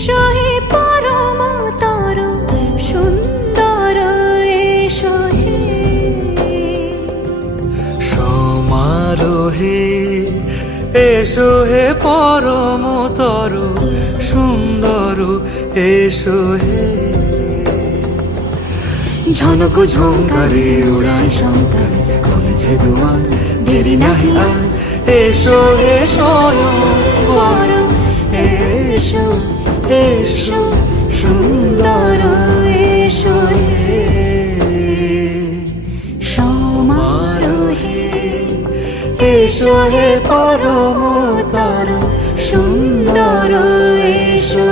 এসো হে পরমতর সুন্দর এসো হে সমারোহে এসো হে পরমতর সুন্দর এসো হে ঝনক ঝঙ্কারে উড়ায় শঙ্কারে কমেছে দুয়ার দেরি নাহি আর এসো হে স্বয়ং বর এসো এসো সুন্দর এসো হে সমারোহে এসো হে পরমতর সুন্দর এসো